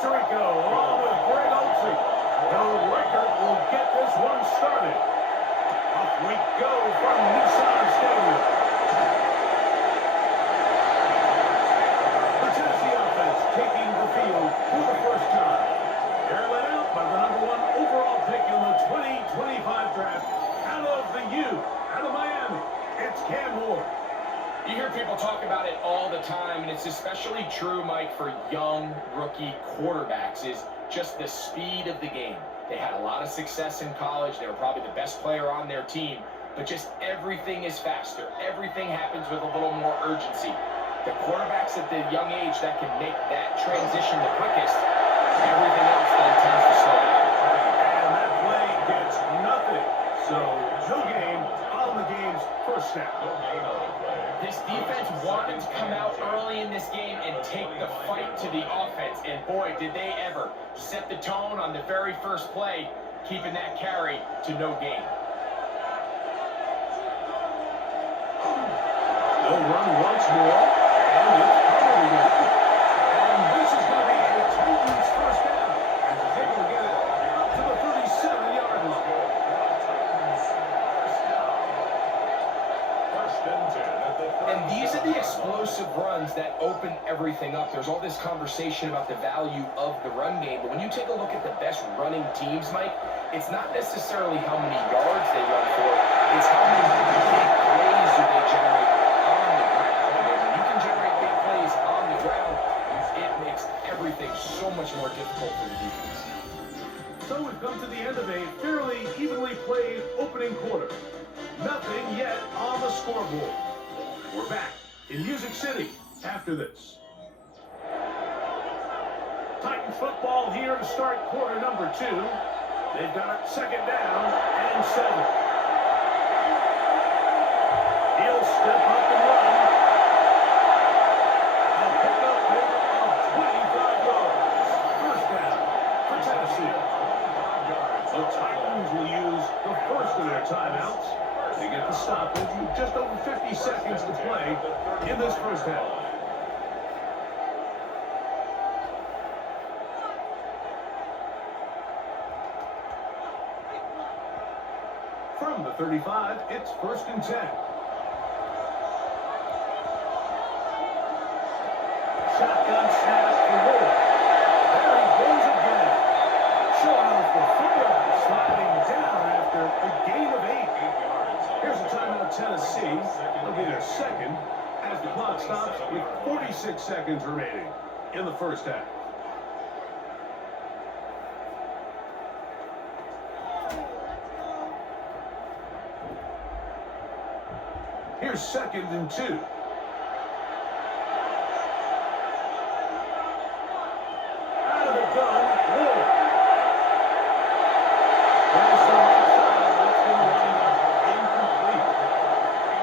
Tirico along with Greg Olsen. No record will get this one started. Off we go from Nissan Stadium. The Tennessee offense taking the field for the first time. They're led out by the #1 overall pick in the 2025 draft. Out of the U, out of Miami, it's Cam Ward. You hear people talk about it all the time, and it's especially true, Mike, for young rookie quarterbacks, is just the speed of the game. They had a lot of success in college. They were probably the best player on their team, but just everything is faster. Everything happens with a little more urgency. The quarterbacks at the young age that can make that transition the quickest, everything else then tends to slow down. And that play gets nothing. So, no game on the game's first snap. This defense wanted to come out early in this game and take the fight to the offense, and boy, did they ever set the tone on the very first play, keeping that carry to no gain. They'll run once more, and it's probably good. And this is going to be a Titans first down, as he's able to get it up to the 37-yard line. And these are the explosive runs that open everything up. There's all this conversation about the value of the run game, but when you take a look at the best running teams, Mike, it's not necessarily how many yards they run for, it's how many big plays do they generate on the ground. And when you can generate big plays on the ground, it makes everything so much more difficult for the defense. So we've come to the end of a fairly evenly played opening quarter. Nothing yet on the scoreboard. We're back in Music City after this. Titans football here to start quarter number 2. They've got second down and 7. He'll step up and run. And pick up there of 25 yards. First down for Tennessee. The Titans will use the first of their timeouts. They get the stoppage with just over 50 seconds to play in this first half. From the 35, it's 1st and 10. Shotgun snap for Ward. There he goes again. Showing off the football, sliding down after a gain of 8. Here's a timeout, Tennessee. They'll be their second as the clock stops with 46 seconds remaining in the first half. Here's 2nd and 2. Out of the gun, Ward. There's the right side, but it's going to wind up incomplete.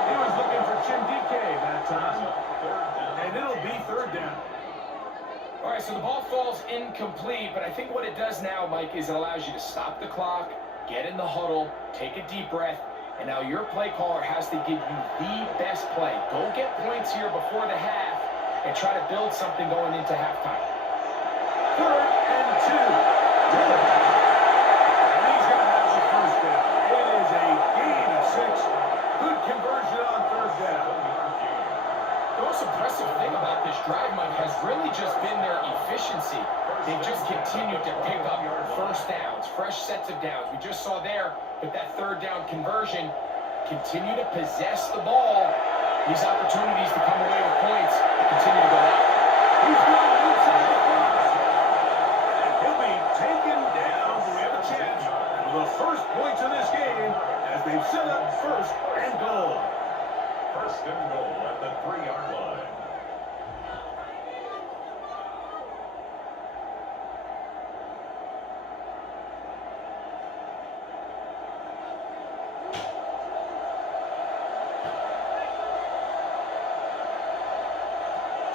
He was looking for Chindike that time, and it'll be 3rd down. All right, so the ball falls incomplete, but I think what it does now, Mike, is it allows you to stop the clock, get in the huddle, take a deep breath, and now your play caller has to give you the best play. Go get points here before the half and try to build something going into halftime. 3rd and 2. Good. And he's going to have the first down. It is a gain of 6. Good conversion on 3rd down. The most impressive thing about this drive, Mike, has really just been their efficiency. They've just continued to pick up first downs, fresh sets of downs. We just saw there with that 3rd down conversion, continue to possess the ball. These opportunities to come away with points continue to go out. He's going inside the box. And he'll be taken down. We have a chance for the first points of this game as they've set up 1st and goal. 1st and goal at the 3-yard line.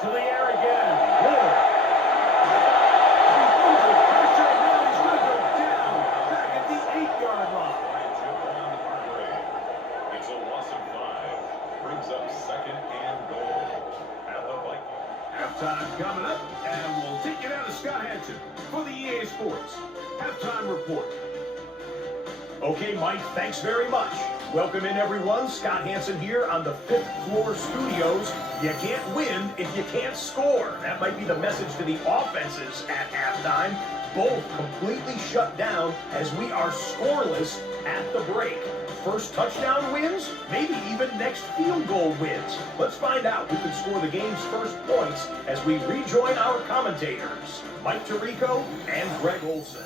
To the air again. Ward. He's under pressure. Now he's going to go down. Back at the 8-yard line. It's a loss of 5. Brings up 2nd and goal at the Vikings. At Halftime coming up, and we'll take you down to Scott Hanson for the EA Sports Halftime Report. Okay, Mike, thanks very much. Welcome in, everyone. Scott Hanson here on the 5th floor studios. You can't win if you can't score. That might be the message to the offenses at halftime. Both completely shut down as we are scoreless at the break. First touchdown wins, maybe even next field goal wins. Let's find out who can score the game's first points as we rejoin our commentators, Mike Tirico and Greg Olson.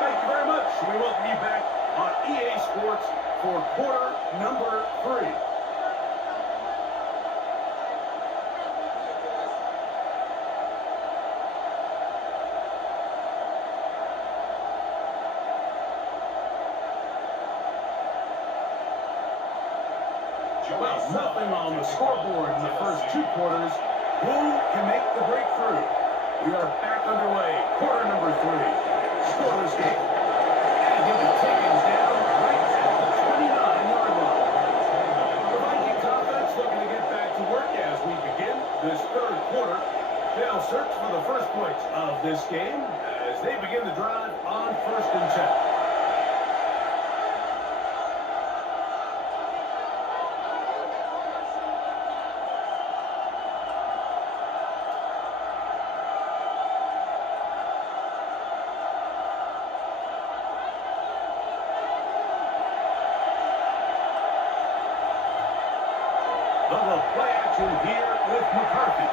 Thank you very much. We welcome you back on EA Sports for quarter number 3. Well, nothing on the scoreboard in the first 2 quarters. Who can make the breakthrough? We are back underway. Quarter number 3. Scoreless game. And get the Titans down right at the 29-yard line. The Vikings offense looking to get back to work as we begin this 3rd quarter. They'll search for the first points of this game as they begin the drive on 1st and 10. Play action here with McCarthy.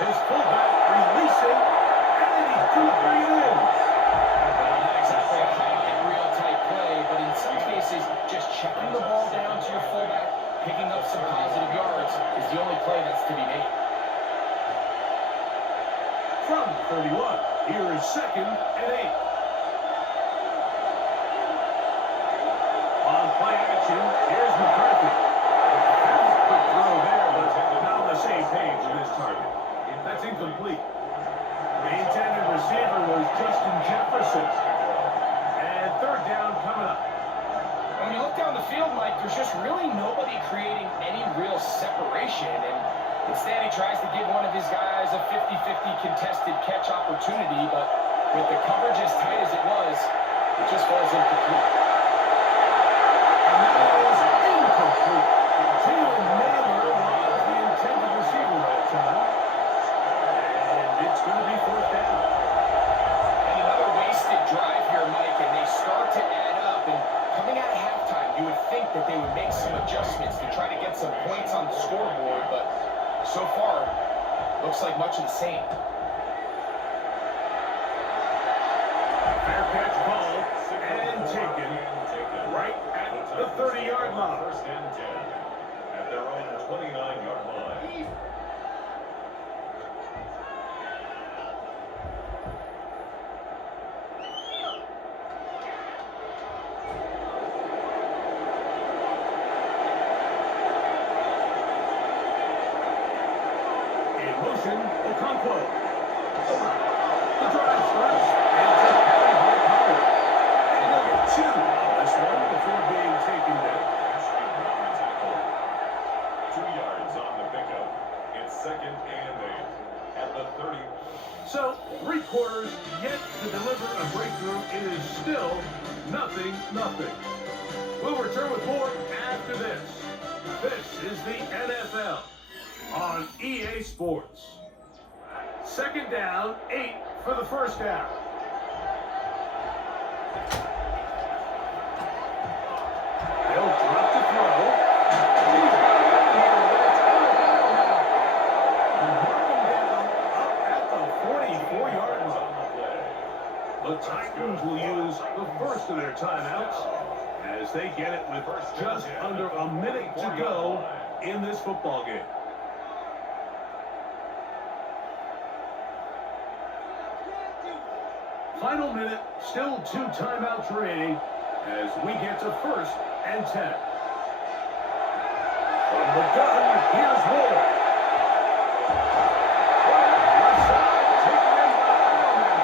His fullback releasing, and he's going to bring it in. Well, not exactly a high-end, real tight play, but in some cases, just checking the ball down to your fullback, picking up some positive yards is the only play that's to be made. From 31, here is 2nd and 8. On play action, here's McCarthy. Throw there, but not on the same page with his target. That's incomplete. The intended receiver was Justin Jefferson. And 3rd down coming up. When you look down the field, Mike, there's just really nobody creating any real separation. And instead, he tries to give one of his guys a 50-50 contested catch opportunity. But with the coverage as tight as it was, it just falls incomplete. And that is incomplete. Jalen Naylor was the intended receiver that time. And it's going to be 4th down. And another wasted drive here, Mike, and they start to add up. And coming out of halftime, you would think that they would make some adjustments to try to get some points on the scoreboard, but so far, looks like much of the same. Fair catch ball and taken right at the 30-yard line. 1st and 10 at their own 29-yard line. In motion, Okonkwo. The drive starts, and it's a carry by Pollard. And they'll get 2 on this one before being taken down. 2 yards on the pickup. It's 2nd and 8 at the 30. So, 3 quarters yet to deliver a breakthrough. It is still 0-0. We'll return with more after this. This is the NFL on EA Sports. 2nd down, 8 for the 1st down. They'll drop to throw. He's got it out here. That's out of bounds now. And mark him down up at the 44-yard line. The Titans will use the first of their timeouts as they get it with just under a minute to go in this football game. Final minute, still 2 timeouts remaining as we get to 1st and 10. From the gun, here's Ward. Left side, taken in by Allen.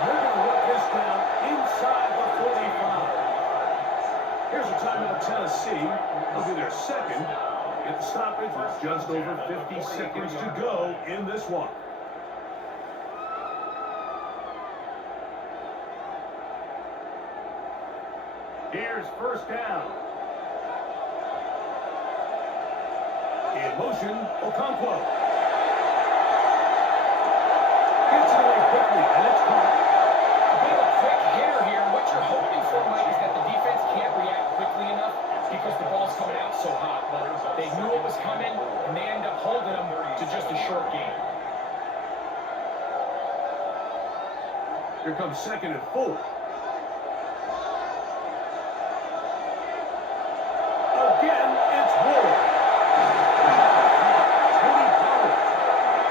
They're going to work this down inside the 45. Here's a timeout, Tennessee. It'll be their 2nd. Get the stoppage with just over 50 seconds to go in this one. Here's first down. In motion, Okonkwo. Gets it away quickly, and it's caught. A bit of a quick hitter here. What you're hoping for, Mike, is that the defense can't react quickly enough because the ball's coming out so hot. But they knew it was coming, and they end up holding them to just a short game. Here comes 2nd and 4. Again, it's Ward. Tony Pollard.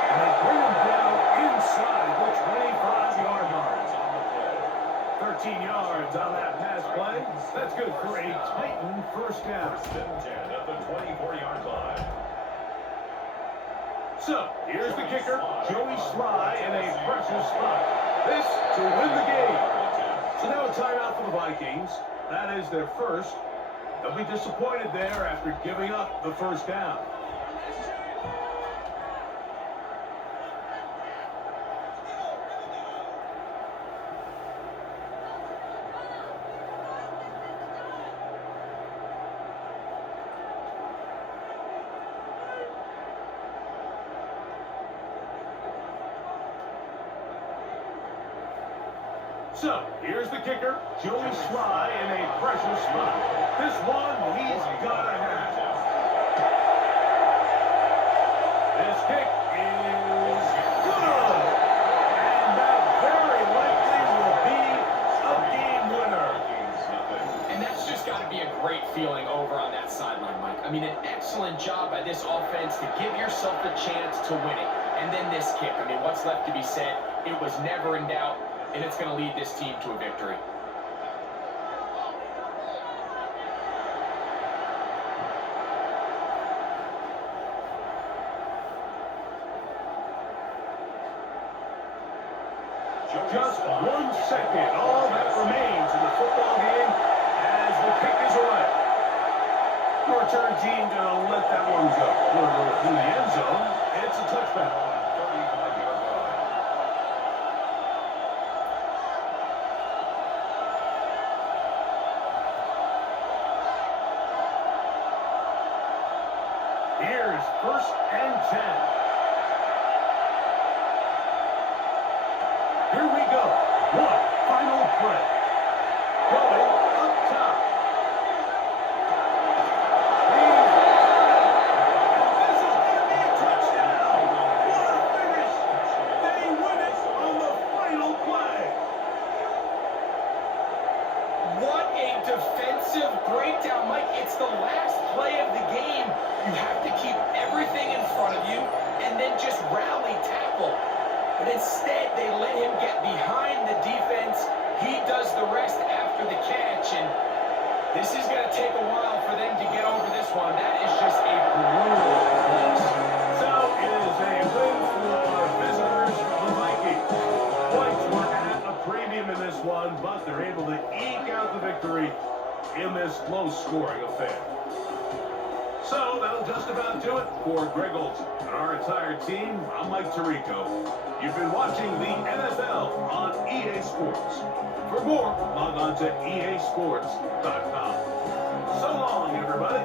And they bring him down inside the 25-yard line. 13 yards on that pass play. That's good for a Titan first down. First and 10 at the 24-yard line. So, here's the kicker, Joey Sly in a pressure spot. This to win the game. So now a timeout for the Vikings. That is their first. They'll be disappointed there after giving up the first down. So, here's the kicker, Joey Sly in a pressure spot. This one, he's got to have. This kick is good. And that very likely will be a game winner. And that's just got to be a great feeling over on that sideline, Mike. I mean, an excellent job by this offense to give yourself a chance to win it. And then this kick. I mean, what's left to be said? It was never in doubt. And it's going to lead this team to a victory. Just 1 second, all that remains in the football game as the kick is away. The return team going to let that one go. We'll go through the end zone. It's a touchback. Here's first and 10. Here we go. One final play. Going up top. And this is going to be a touchdown. What a finish. They win it on the final play. What a defensive breakdown, Mike. It's the last play of the game. You have to keep everything in front of you and then just rally tackle. But instead, they let him get behind the defense. He does the rest after the catch. And this is going to take a while for them to get over this one. That is just a brutal loss. So it is a win for our visitors, the Vikings. Points were at a premium in this one, but they're able to eke out the victory in this low-scoring affair. So that'll just about do it for Greg Olson and our entire team. I'm Mike Tirico. You've been watching the NFL on EA Sports. For more, log on to easports.com. So long, everybody.